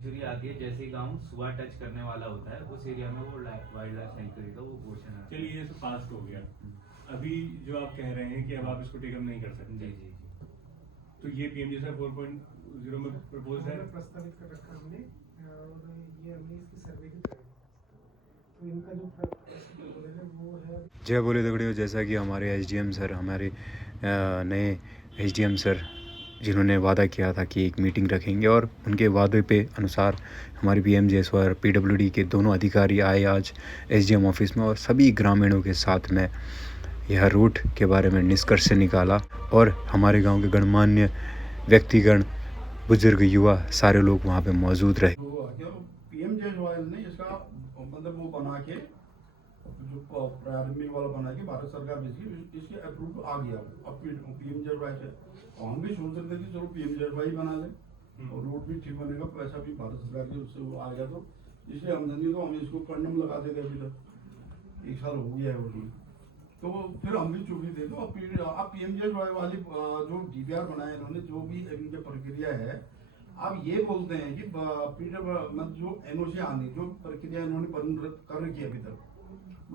Century आती है, जैसे ही गांव सुबह टच करने वाला होता है उस एरिया में वो वाइल्ड लाइफ सेंचुरी का वो घोषणा है। चलिए ये तो पास्ट हो गया। अभी जो आप कह रहे हैं कि अब आप इसको टेकअप नहीं कर सकते। जी जी जी। तो ये पीएमजीएसवाई 4.0 में प्रपोज है, प्रस्तावित कर रखा हमने, और ये हमने इसकी सर्वे भी कराई। तो इनका जो प्रपोजल है वो है। जय बोले दगड़ियों, जैसा कि हमारे एसडीएम सर, हमारे नए एसडीएम सर जिन्होंने वादा किया था कि एक मीटिंग रखेंगे, और उनके वादे पे अनुसार हमारे पीएमजीएसवाई और पीडब्ल्यूडी के दोनों अधिकारी आए आज एसडीएम ऑफिस में, और सभी ग्रामीणों के साथ में यह रूट के बारे में निष्कर्ष निकाला। और हमारे गांव के गणमान्य व्यक्तिगण, बुजुर्ग, युवा, सारे लोग वहां पे मौजूद रहे। पीएमजीएसवाई ने इसका मतलब वो बना के जो प्रारंभिक वाला बना के भारत सरकार में इसके अप्रूव आ गया। अब पीएमजीएसवाई से हम भी सोच रहे थे कि चलो पीएमजीएसवाई बना ले और रोड भी ठीक बनेगा, पैसा भी भारत सरकार की उससे वो आ गया। तो इसलिए आमदनी तो हम इसको कंडम लगा देते अभी तक 1 साल हो गया है वो। तो फिर हम भी चुप ही थे। तो अब पीएमजीएसवाई वाली जो डीपीआर बनाए इन्होंने, जो भी इनकी प्रक्रिया है, आप ये बोलते हैं कि मतलब जो एनओसी आने जो प्रक्रिया इन्होंने बंद कर रखी है अभी तक,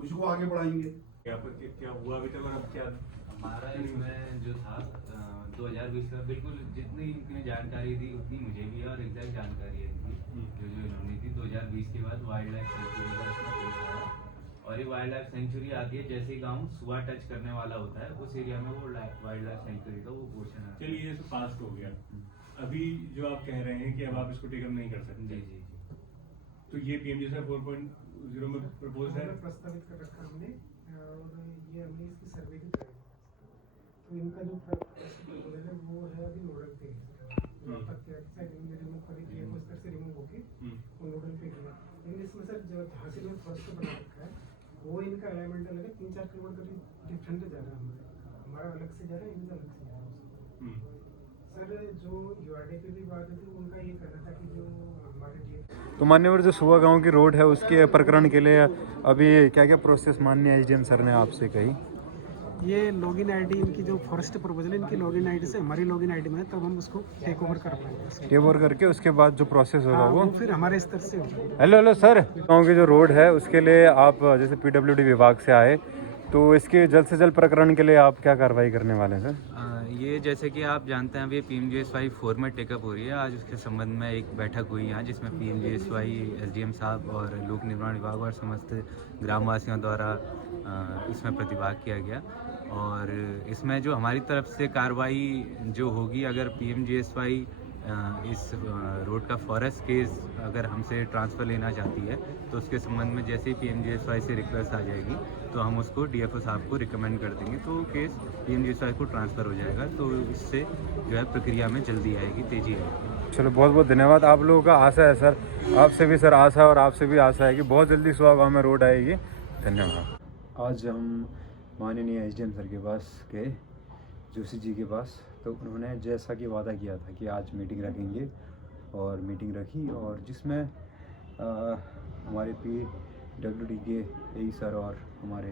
उसको आगे बढ़ाएंगे। क्या हुआ अभी तक और अब क्या? हमारा इसमें जो था 2020 का बिल्कुल जितनी इनकी जानकारी थी उतनी मुझे भी है, और एग्जैक्ट जानकारी है इनकी जो जो इन्होंने थी। 2020 के बाद वाइल्ड लाइफ सेंचुरी का इसमें केस आया, और ये वाइल्ड लाइफ सेंचुरी आती है जैसे ही गांव सुबह टच करने वाला होता है उस एरिया में वो वाइल्ड लाइफ सेंचुरी का वो घोषणा है। चलिए ये तो पास्ट हो गया। अभी जो आप कह रहे हैं कि अब आप इसको टेकअप नहीं कर सकते। जी जी जी। तो ये पीएमजीएसवाई 4.0 में प्रपोज है, प्रस्तावित कर रखा हमने, और ये हमने इसकी सर्वे भी कराई। तो इनका जो प्रपोजल है वो है अभी नोडल पे रिमूव स्तर से रिमूव होके वो नोडल पे गया। लेकिन इसमें सर जो झांसी में फर्स्ट बना रखा है वो इनका अलाइनमेंट अलग है, 3-4 किलोमीटर डिफरेंट जा रहा है। हमारा अलग से जा रहा है, इनका अलग से जा रहा है। सर जो यूआरडीपी भी बात थी उनका ये कहना था कि जो हमारे तो मान्यवर, जो सुबह गांव की रोड है उसके प्रकरण के लिए अभी क्या क्या प्रोसेस माननीय एसडीएम सर ने आपसे कही? ये लॉगिन आईडी इनकी जो फर्स्ट प्रपोजल है, इनकी लॉगिन आईडी से हमारी लॉगिन आईडी में है, तब हम उसको टेक ओवर कर पाएंगे। टेक ओवर करके उसके बाद जो प्रोसेस होगा हाँ, वो फिर हमारे स्तर से होगा। हेलो सर, गाँव की जो रोड है उसके लिए आप जैसे पीडब्ल्यूडी विभाग से आए, तो इसके जल्द से जल्द प्रकरण के लिए आप क्या कार्रवाई करने वाले हैं सर? ये जैसे कि आप जानते हैं अभी पीएमजीएसवाई 4 में टेकअप हो रही है। आज उसके संबंध में एक बैठक हुई यहाँ, जिसमें पीएमजीएसवाई एसडीएम साहब और लोक निर्माण विभाग और समस्त ग्रामवासियों द्वारा इसमें प्रतिभाग किया गया। और इसमें जो हमारी तरफ से कार्रवाई जो होगी, अगर पीएमजीएसवाई इस रोड का फॉरेस्ट केस अगर हमसे ट्रांसफ़र लेना चाहती है तो उसके संबंध में जैसे ही पीएमजीएसवाई से रिक्वेस्ट आ जाएगी तो हम उसको डीएफओ साहब को रिकमेंड कर देंगे, तो केस पीएमजीएसवाई को ट्रांसफ़र हो जाएगा। तो इससे जो है प्रक्रिया में जल्दी आएगी, तेज़ी आएगी। चलो, बहुत बहुत धन्यवाद। आप लोगों का आशा है सर, आपसे भी सर आशा है, और आपसे भी आशा है कि बहुत जल्दी सुबह गाँव में रोड आएगी। धन्यवाद। आज हम माननीय एसडीएम सर के पास गए, जोशी जी के पास। तो उन्होंने जैसा कि वादा किया था कि आज मीटिंग रखेंगे, और मीटिंग रखी, और जिसमें हमारे पीडब्ल्यूडी के एई सर और हमारे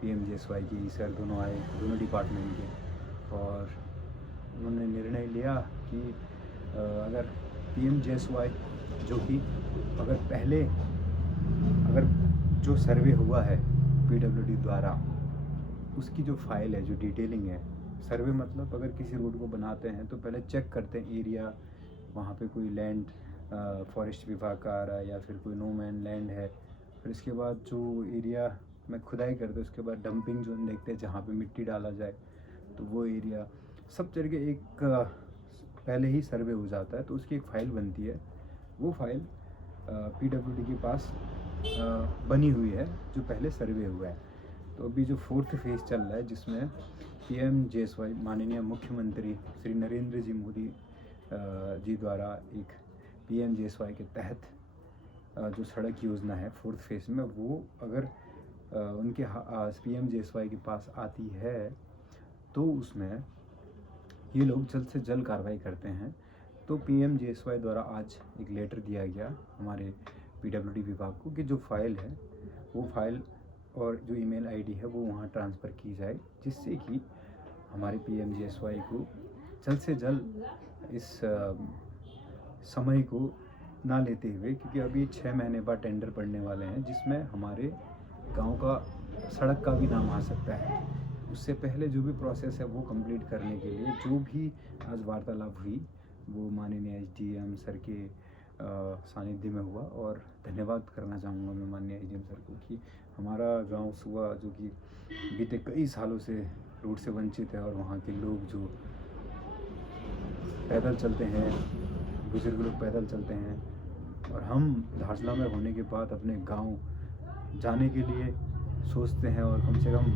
पीएमजीएसवाई के एई सर दोनों आए, दोनों डिपार्टमेंट के। और उन्होंने निर्णय लिया कि अगर पीएमजीएसवाई जो कि अगर जो सर्वे हुआ है पीडब्ल्यूडी द्वारा, उसकी जो फाइल है, जो डिटेलिंग है, सर्वे मतलब अगर किसी रोड को बनाते हैं तो पहले चेक करते हैं एरिया, वहाँ पे कोई लैंड फॉरेस्ट विभाग का आ रहा है या फिर कोई नो मैन लैंड है। फिर इसके बाद जो एरिया में खुदाई करते हैं, उसके बाद डंपिंग जोन देखते हैं जहाँ पे मिट्टी डाला जाए, तो वो एरिया सब तरह के एक पहले ही सर्वे हो जाता है। तो उसकी एक फ़ाइल बनती है, वो फाइल पीडब्ल्यूडी के पास बनी हुई है, जो पहले सर्वे हुआ है। तो अभी जो 4th फेज़ चल रहा है, जिसमें पीएमजीएसवाई माननीय मुख्यमंत्री श्री नरेंद्र जी मोदी जी द्वारा एक पीएमजीएसवाई के तहत जो सड़क योजना है 4th फेज़ में, वो अगर उनके पीएमजीएसवाई के पास आती है तो उसमें ये लोग जल्द से जल्द कार्रवाई करते हैं। तो पीएमजीएसवाई द्वारा आज एक लेटर दिया गया हमारे पीडब्ल्यूडी विभाग को कि जो फाइल है, वो फाइल और जो ईमेल आईडी है वो वहाँ ट्रांसफ़र की जाए, जिससे कि हमारे पीएमजीएसवाई को जल्द से जल्द इस समय को ना लेते हुए, क्योंकि अभी 6 महीने बाद टेंडर पड़ने वाले हैं जिसमें हमारे गांव का सड़क का भी नाम आ सकता है। उससे पहले जो भी प्रोसेस है वो कंप्लीट करने के लिए जो भी आज वार्तालाप हुई वो माननीय एसडीएम सर के सानिध्य में हुआ। और धन्यवाद करना चाहूँगा मैं माननीय एसडीएम सर को कि हमारा गांव सुबह जो कि बीते कई सालों से रोड से वंचित है और वहाँ के लोग जो पैदल चलते हैं, बुजुर्ग लोग पैदल चलते हैं, और हम धारचूला में होने के बाद अपने गांव जाने के लिए सोचते हैं और कम से कम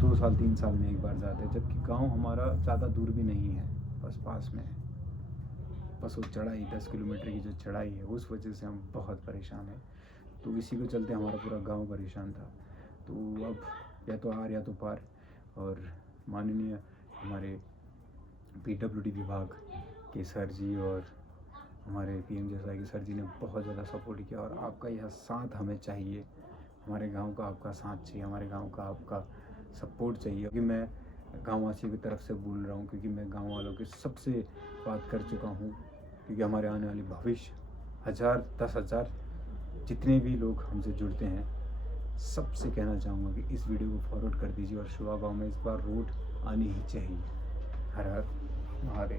2 साल 3 साल में एक बार जाते हैं, जबकि गांव हमारा ज़्यादा दूर भी नहीं है, बस पास में है। बस वो चढ़ाई 10 किलोमीटर की जो चढ़ाई है उस वजह से हम बहुत परेशान हैं। तो इसी को चलते हमारा पूरा गांव परेशान था। तो अब या तो आर या तो पार। और माननीय हमारे पीडब्ल्यूडी विभाग के सर जी और हमारे पीएमजेएसवाई के सर जी ने बहुत ज़्यादा सपोर्ट किया, और आपका यह साथ हमें चाहिए। हमारे गांव का आपका साथ चाहिए, हमारे गांव का आपका सपोर्ट चाहिए। क्योंकि मैं गाँव वासियों की तरफ से बोल रहा हूँ, क्योंकि मैं गाँव वालों के सबसे बात कर चुका हूँ, क्योंकि हमारे आने वाली भविष्य 1000 10,000 जितने भी लोग हमसे जुड़ते हैं सबसे कहना चाहूँगा कि इस वीडियो को फॉरवर्ड कर दीजिए और शुआ गाँव में इस बार रोड आनी ही चाहिए। हर हर महादेव।